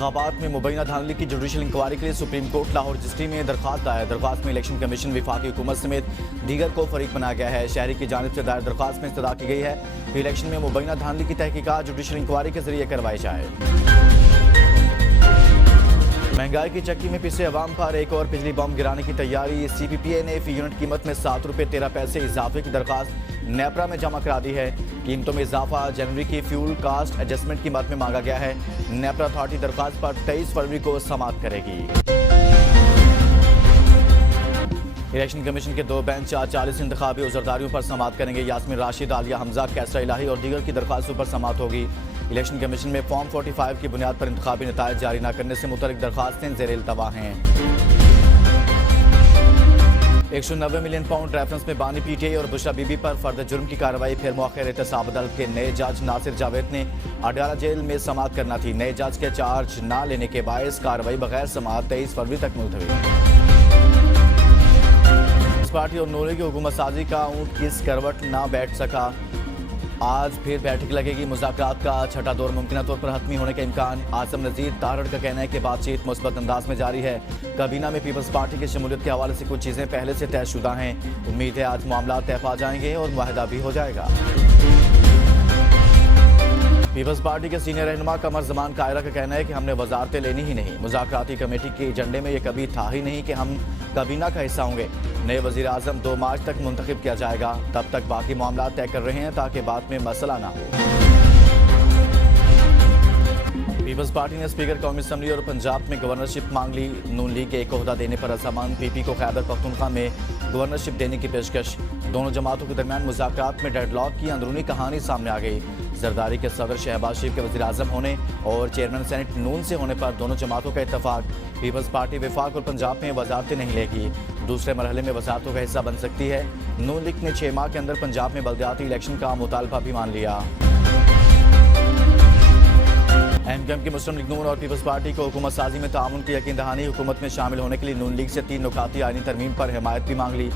इंतखाबात में मुबैना धांधली की जुडिशल इंक्वायरी के लिए सुप्रीम कोर्ट लाहौर रजिस्ट्री में दरख्वास्त दायर। दरख्वास्त में इलेक्शन कमीशन, वफाकी हुकूमत समेत दीगर को फरीक बनाया गया है। शहरी की जानिब से दायर दरख्वास्त में इस्तदा की गई है कि इलेक्शन में मुबैना धांधली की तहकीकात जुडिशल इंक्वायरी के जरिए करवाई जाए। महंगाई की चक्की में पिसे अवाम पर एक और बिजली बम गिराने की तैयारी। CPPA ने फी यूनिट कीमत में ₹7.13 इजाफे की दरख्वास्त नेपरा में जमा करा दी है। कीमतों में इजाफा जनवरी की फ्यूल कास्ट एडजस्टमेंट की मद में मांगा गया है। नेपरा अथॉरिटी दरख्वास्त पर 23 फरवरी को समाअत करेगी। इलेक्शन कमीशन के 2 बेंच आज 40 इंतखाबी उज़रदारियों पर समाअत करेंगे। यास्मीन राशिद, आलिया हमजा, कैसरा इलाही और दीगर की दरख्वास्तों पर समाअत होगी। इलेक्शन कमीशन में फॉर्म 45 की बुनियाद पर इंतखाबी नतायज जारी न करने से मुतल्लिक दरख्वास्तें ज़ेर इल्तवा हैं। 190 मिलियन पाउंड रेफरेंस में बानी PTI और बुशरा बीबी पर फर्द जुर्म की कार्रवाई फिर मौखर। एहतसाब अदालत के नए जज नासिर जावेद ने अडयाला जेल में समाअत करना थी। नए जज के चार्ज न लेने के बायस कार्रवाई बगैर समाअत 23 फरवरी तक मुलतवी। पार्टी और नूरे की हुकूमत साजी का ऊंट किस करवट ना बैठ सका। आज फिर बैठक लगेगी। मुज़ाकरात का छठा दौर मुमकिन तौर पर हतमी होने का इम्कान। आसम नज़ीर तारड़ का कहना है कि बातचीत मुस्बत अंदाज में जारी है। काबीना में पीपल्स पार्टी की शमूलियत के हवाले से कुछ चीज़ें पहले से तयशुदा हैं। उम्मीद है आज मामला तय पा जाएंगे और मुआहदा भी हो जाएगा। पीपल्स पार्टी के सीनियर रहनुमा कमर जमान कायरा का कहना है कि हमने वजारतें लेनी ही नहीं। मुज़ाकराती कमेटी के एजेंडे में यह कभी था ही नहीं कि हम काबीना का हिस्सा होंगे। नए वज़ीर आज़म 2 मार्च तक मुंतखब किया जाएगा। तब तक बाकी मामला तय कर रहे हैं ताकि बाद में मसला ना हो। पीपल्स पार्टी ने स्पीकर कौमी असम्बली और पंजाब में गवर्नरशिप मांग ली। नून लीग के एक ओहदा देने पर रजामंद। PP को खैबर पख्तूनख्वा में गवर्नरशिप देने की पेशकश। दोनों जमातों के दरमियान मुज़ाकरात में डेडलॉक की अंदरूनी कहानी सामने आ गई। जरदारी के सदर शहबाज शरीफ के वज़ीर आज़म होने और चेयरमैन सेनेट नून से होने पर दोनों जमातों का इत्तफाक। पीपल्स पार्टी वफाक और पंजाब में वजारतें नहीं लेगी। दूसरे मरहले में वजारतों का हिस्सा बन सकती है। नून लीग ने 6 माह के अंदर पंजाब में बल्दियाती इलेक्शन का मुतालबा भी मान लिया। MKM की मुस्लिम लीग नून और पीपल्स पार्टी को हुकूमत साजी में ताउन की यकीन दहानी। हुकूमत में शामिल होने के लिए नून लीग से 3 नुकाती आईनी तरमीम पर हिमायत भी मांग ली।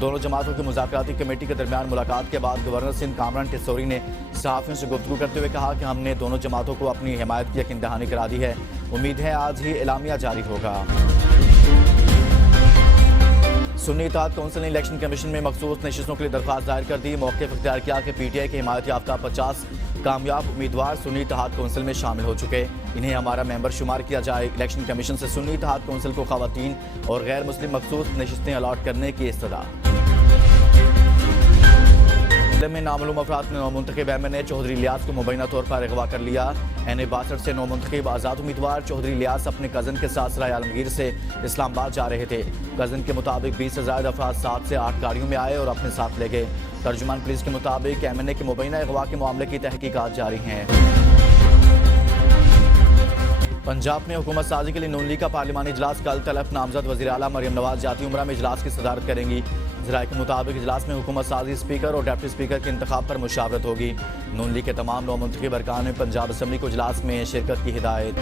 दोनों जमातों की मुज़ाकराती कमेटी के दरमियान मुलाकात के बाद गवर्नर सिंध कामरान टिसोरी ने सहाफ़ियों से गुफ्तगू करते हुए कहा कि हमने दोनों जमातों को अपनी हिमायत की यकीन दहानी करा दी है। उम्मीद है आज ही एलामिया जारी होगा। सुन्नी इत्तेहाद कौंसिल ने इलेक्शन कमीशन में मखसूस नशिस्तों के लिए दरख्वास्त दायर कर दी। मौक़िफ़ इख्तियार किया कि PTI के हिमायत याफ्ता 50 कामयाब उम्मीदवार सुन्नी इत्तेहाद कौंसिल में शामिल हो चुके। इन्हें हमारा मेंबर शुमार किया जाए। इलेक्शन कमीशन से सुन्नी इत्तेहाद कौंसिल को ख़वातीन और गैर मुस्लिम मखसूस नशिस्तें अलॉट करने की इस्तदा। में नामालूम अफराद ने नौमुंतखब MNA चौधरी इलियास को मुबैना तौर पर अगवा कर लिया। NA 62 से नौमुंतखब आज़ाद उम्मीदवार चौधरी इलियास अपने कज़न के साथ सराय आलमगीर से इस्लामाबाद जा रहे थे। कज़न के मुताबिक 20 से ज़ायद अफराद 7 से 8 गाड़ियों में आए और अपने साथ ले गए। तर्जुमान पुलिस के मुताबिक MNA के मुबैना अगवा के मामले की तहकीकात जारी हैं। पंजाब में हुकूमत साजी के लिए नून लीग का पार्लिमानी इजलास कल तलब नामजद वज़ीर आला मरियम नवाज जाती उम्रा में इजलास की सदारत करेंगी। ज़राए के मुताबिक इजलास में हुकूमत साजी स्पीकर और डिप्टी स्पीकर के इंतखाब पर मुशावरत होगी। नून लीग के तमाम नौमुंतखब अरकान में पंजाब असम्बली को इजलास में शिरकत की हिदायत।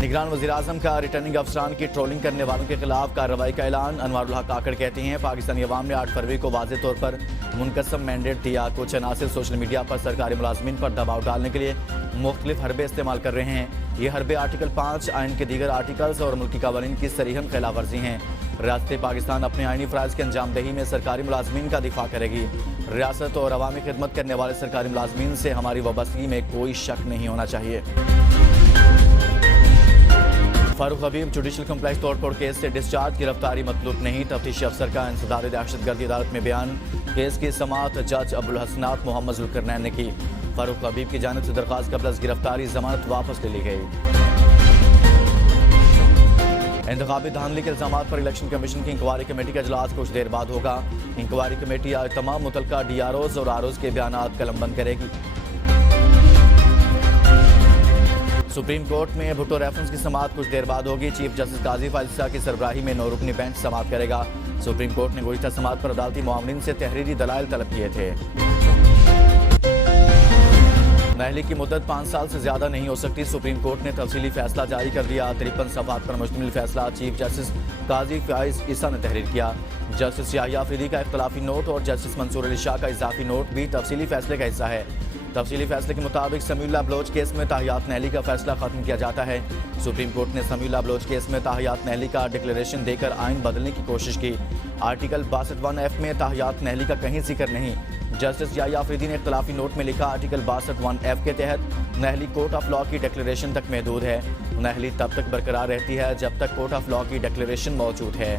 निगरान वज़ीर आज़म का रिटर्निंग अफसरान की ट्रोलिंग करने वालों के खिलाफ कार्रवाई का ऐलान। अनवारुल हक काकड़ कहते हैं पाकिस्तानी अवाम ने 8 फरवरी को वाज़ेह तौर पर मुनक़सम मैंडेट दिया। कुछ अनासिर सोशल मीडिया पर सरकारी मुलाजमीन पर दबाव डालने के लिए मुख्तलिफ हरबे इस्तेमाल कर रहे हैं। ये हरबे आर्टिकल 5 आइन के दीगर आर्टिकल्स और मुल्की कवानीन की सरीहन खिलाफ वर्जी हैं। रियासत पाकिस्तान अपने आइनी फ़राइज़ की अंजामदही में सरकारी मुलाजमीन का दिफा करेगी। रियासत और अवामी खिदमत करने वाले सरकारी मुलाजमीन से हमारी वाबस्तगी में कोई शक नहीं होना चाहिए। फारूक हबीब जुडिशल कम्प्लेक्स तोड़फोड़ केस से डिस्चार्ज, गिरफ्तारी मतलूब नहीं। तफ्तीशी अफसर का इंसदाद दहशतगर्दी अदालत में बयान। केस की समाअत जज अब्दुल हसनात मोहम्मद जुल्करनैन ने की। फारूक हबीब की जानिब से दरख्वास्त कबल अज़ गिरफ्तारी जमानत वापस ले ली गई। इंतखाबी धांधली के इल्जामात पर इलेक्शन कमीशन की इंक्वायरी कमेटी का इजलास कुछ देर बाद होगा। इंक्वायरी कमेटी आज तमाम मुतल्लिका DROs और ROs के बयानात कलमबंद करेगी। सुप्रीम कोर्ट में भुट्टो रेफरेंस की समाअत कुछ देर बाद होगी। चीफ जस्टिस काजी फाजिल की सरबराही में 9 रुकनी बेंच समाअत करेगा। सुप्रीम कोर्ट ने गुज़िश्ता समाअत पर अदालती मुआवनीन से तहरीरी दलाइल तलब किए थे। महली की मुद्दत 5 साल से ज्यादा नहीं हो सकती। सुप्रीम कोर्ट ने तफसीली फैसला जारी कर दिया। 53 सफ़हात पर मुश्तमिल फैसला चीफ जस्टिस काजी फाइज ईसा ने तहरीर किया। जस्टिस याहिया अफरीदी का इख्तलाफी नोट और जस्टिस मंसूर अली शाह का इजाफी नोट भी तफसीली फैसले का हिस्सा है। तफसीली फैसले के मुताबिक समीउल्लाह बलोच केस में ताहियात नहली का फैसला खत्म किया जाता है। सुप्रीम कोर्ट ने समीउल्लाह बलोच केस में ताहियात नहली का डिक्लेरेशन देकर आइन बदलने की कोशिश की। आर्टिकल 62(1)F में ताहियात नहली का कहीं जिक्र नहीं। जस्टिस याह्या अफरीदी ने इख्तलाफी नोट में लिखा, आर्टिकल 62(1)F के तहत नहली कोर्ट ऑफ लॉ की डिक्लेरेशन तक महदूद है। नहली तब तक बरकरार रहती है जब तक कोर्ट ऑफ लॉ की डिक्लेरेशन मौजूद है।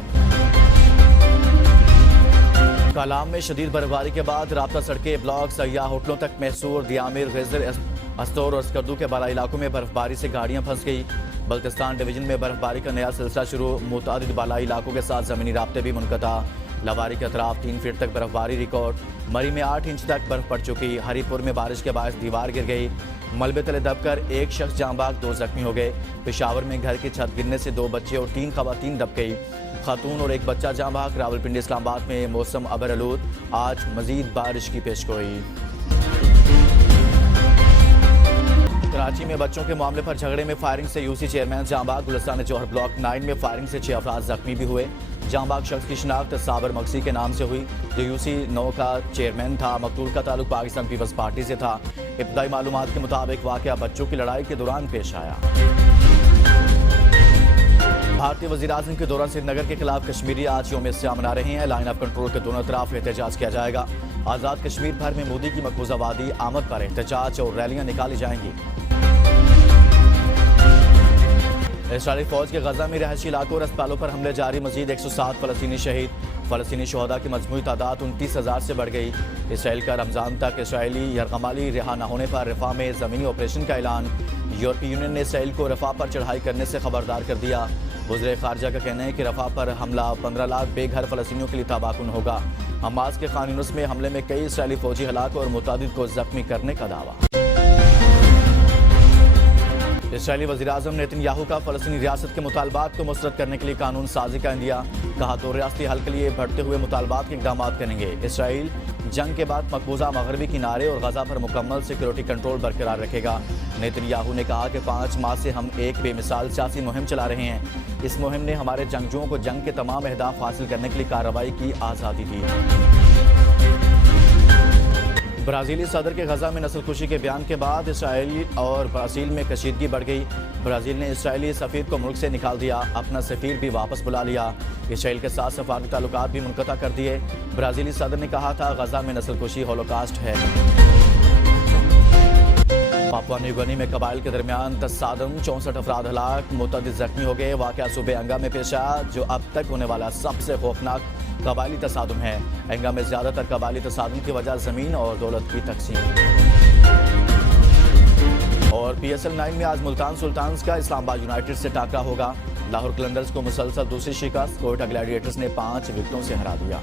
कालाम में शदीद बर्फबारी के बाद राब्ता सड़कें ब्लॉक, सयाह होटलों तक महसूर। दियामिर, गजर, अस्तौर और स्कर्दू के बाला इलाकों में बर्फबारी से गाड़ियां फंस गई। बल्तिस्तान डिवीजन में बर्फबारी का नया सिलसिला शुरू। मुतादिद बाला इलाकों के साथ जमीनी राब्ते भी मुनक़ता। लवारी के अतराफ 3 फीट तक बर्फबारी रिकॉर्ड। मरी में 8 इंच तक बर्फ पड़ चुकी। हरीपुर में बारिश के बायस दीवार गिर गई। मलबे तले दबकर एक शख्स जाँ बहक, 2 जख्मी हो गए। पेशावर में घर की छत गिरने से 2 बच्चे और 3 खवातीन दब गई। खातून और एक बच्चा जाँ बहक। रावलपिंडी इस्लामाबाद में मौसम अबर आलूद, आज मजीद बारिश की पेशगोई। कराची में बच्चों के मामले पर झगड़े में फायरिंग से यूसी चेयरमैन जाँ बहक। गुलिस्तान जौहर ब्लॉक 9 में फायरिंग से 6 अफराद जख्मी भी हुए। जाँ बहक शख्स की शिनाख्त साबर मक्सी के नाम से हुई, जो यूसी 9 का चेयरमैन था। मकतूल का ताल्लुक पाकिस्तान पीपल्स पार्टी से था। इब्तदाई मालूमात के मुताबिक वाक़या बच्चों की लड़ाई के दौरान पेश आया। भारतीय वज़ीर-ए-आज़म के दौरान श्रीनगर के खिलाफ कश्मीरी आज यौम इस्याम मना रहे हैं। लाइन ऑफ कंट्रोल के दोनों तरफ एहतजाज किया जाएगा। आज़ाद कश्मीर भर में मोदी की मकबूजा वादी आमद पर एहतजाज और रैलियां निकाली जाएंगी। इस्राइली फौज के गजा में रहायशी इलाकों और अस्पतालों पर हमले जारी। मजीद 107 फ़लस्तीनी शहीद। फ़लस्तीनी शहदा की मजमूई तादाद 29,000 से बढ़ गई। इसराइल का रमज़ान तक इसराइली यरगमाली रिहा न होने पर रफ़ा में ज़मीनी ऑपरेशन का ऐलान। यूरोपीय यूनियन ने इसराइल को रफ़ा पर चढ़ाई करने से खबरदार कर दिया। वज़ीर ख़ारजा का कहना है कि रफ़ा पर हमला 15 लाख बेघर फ़लस्तीनियों के लिए तबाहकुन होगा। हमास के खान यूनिस में हमले में कई इसराइली फ़ौजी हलाक और मुतादिद को ज़ख्मी करने का दावा। इसराइली वज़ीर-ए-आज़म नेतन्याहू का फ़लस्तीनी रियासत के मुतालबात को मुस्तरद करने के लिए कानून साजी का इंदिया। कहा, 2 रियासती हल के लिए बढ़ते हुए मुतालबात के इक़दाम करेंगे। इसराइल जंग के बाद मकबूजा मगरबी किनारे और गजा पर मुकम्मल सिक्योरिटी कंट्रोल बरकरार रखेगा। नेतन्याहू ने कहा कि 5 माह से हम एक बेमिसाल सियासी मुहिम चला रहे हैं। इस मुहिम ने हमारे जंगजुओं को जंग के तमाम अहदाफ हासिल करने के लिए कार्रवाई की आज़ादी दी। ब्राज़ीली सदर के गजा में नस्लकुशी के बयान के बाद इसराइल और ब्राज़ील में कशीदगी बढ़ गई। ब्राज़ील ने इसराइली सफ़ीर को मुल्क से निकाल दिया, अपना सफ़ीर भी वापस बुला लिया। इसराइल के साथ सफारती ताल्लुकात भी मुनक़ता कर दिए। ब्राज़ीली सदर ने कहा था, गजा में नस्लकुशी होलोकास्ट है। पापुआ न्यू गिनी में कबाइल के दरमियान तसादम, 64 अफराद हलाक, मुतअद्दिद जख्मी हो गए। वाक़या सूबे अंगा में पेश आया, जो अब तक होने वाला सबसे खौफनाक कबाइली तसादुम है। अंगा में ज़्यादातर कबाइली तसादुम की वजह ज़मीन और दौलत की तकसीम। और PSL 9 में आज मुल्तान सुल्तान्स का इस्लामाबाद यूनाइटेड से टाकरा होगा। लाहौर कलंदर्स को मुसलसल दूसरी शिकस्त। कोयटा ग्लैडिएटर्स ने 5 विकेटों से हरा दिया।